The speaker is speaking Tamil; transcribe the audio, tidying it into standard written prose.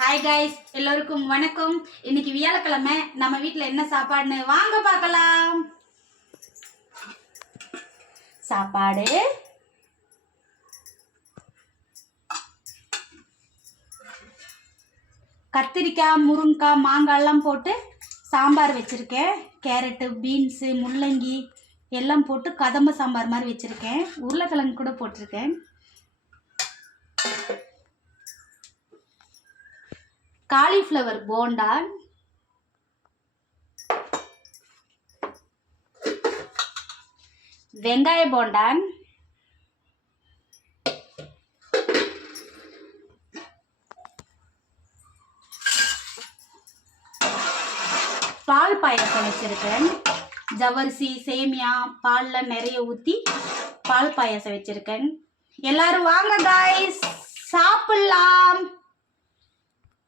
ஹாய் கைஸ், எல்லோருக்கும் வணக்கம். இன்னைக்கு வியாழக்கிழமை. நம்ம வீட்டில் என்ன சாப்பாடுன்னு வாங்க பார்க்கலாம். சாப்பாடு கத்திரிக்காய், முருங்கைக்காய், மாங்காய்லாம் போட்டு சாம்பார் வச்சுருக்கேன். கேரட்டு, பீன்ஸு, முள்ளங்கி எல்லாம் போட்டு கதம்ப சாம்பார் மாதிரி வச்சுருக்கேன். உருளைக்கிழங்கு கூட போட்டிருக்கேன். காலிஃப்ளவர் போண்டா, வெங்காய போண்டா, பால் பாயசம் வச்சிருக்கேன். ஜவரிசி, சேமியா, பாலில் நிறைய ஊற்றி பால் பாயசம் வச்சிருக்கேன். எல்லாரும் வாங்க கைஸ், சாப்பிடலாம்.